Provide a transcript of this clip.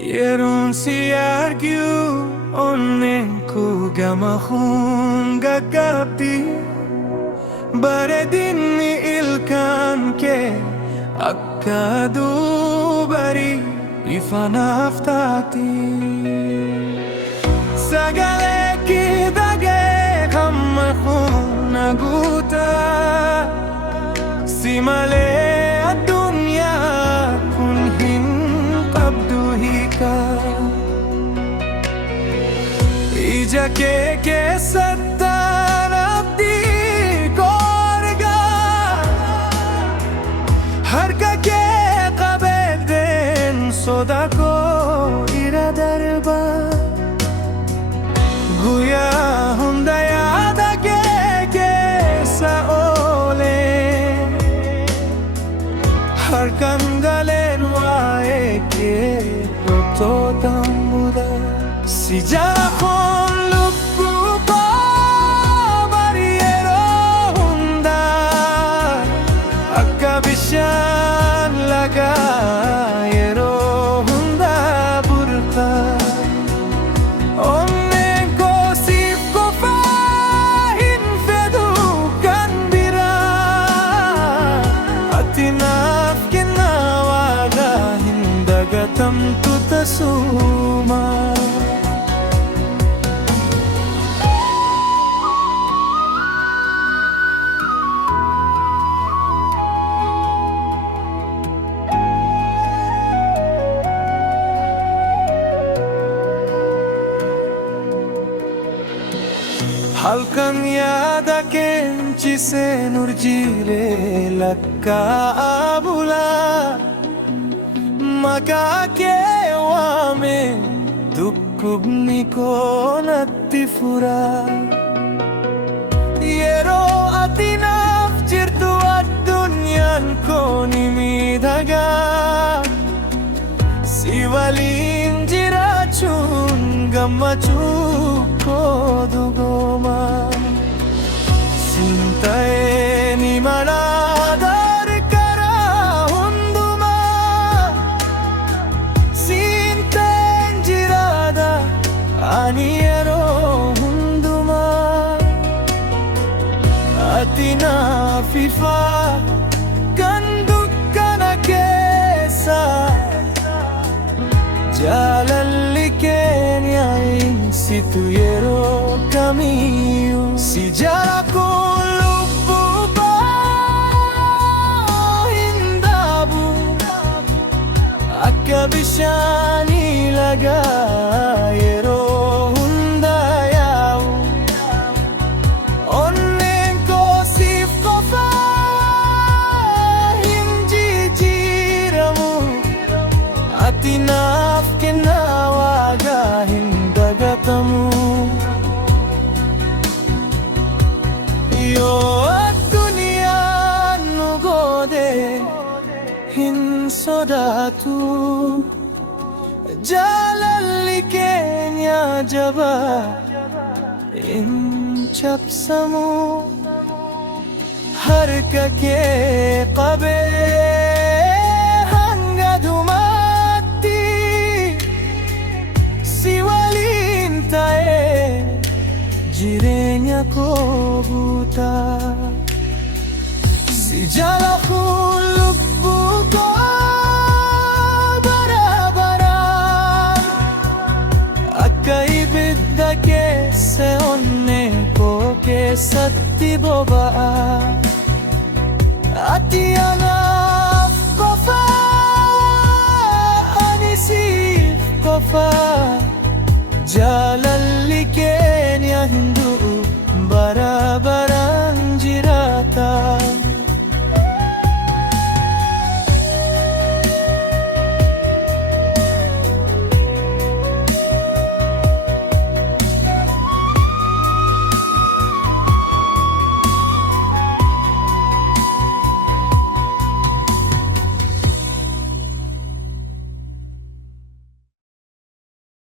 Yeroon si argue onnen ko gamahun gagabi bare dinni ilkan ke akkadu bari ifanaftati sagale ki dage kamahun naguta simale adunya kun hin qabdu hika ija ke sattan abdi korga har ka ke qabeden soda ko ira darba guya hunda yada ke sa ole har kan galen wae ke to tambuda si jahon lubbu pa mariero hunda akka bishan laga yero hunda burta onnen ko sif ko fahin fedu kan bira atinaf kinawaga hindagatam tutasuma halkan yada kenchi se nurjile lakka abula maka ke wame dukkubni ko nattifura yero atinaf jirtu ad-dunyan ko nimidaga siwalin jirachun gammachu ko dugoma sintae ni manadar kara hunduma sintae jirada aniyero hunduma atina fifa kandukkana kesa jalalli kenya situ yero kamiu si jara ko lubbu pa hindabu akka bishani laga yero hunda yau onnen ko sif ko fa hinji jiramu atinaf kinawaga hindagatamu yo ad-dunya nugode hin sodatu jalalli kenya jaba in chapsamu har ka ke qabe hanga dumatti siwalin tae jireenya ko buta si jala ko lubbu ko barabaran akka ibidda keessa onne ko keessatti boba'a ati anaaf qofa ani siif qofa jalalli kenya hinda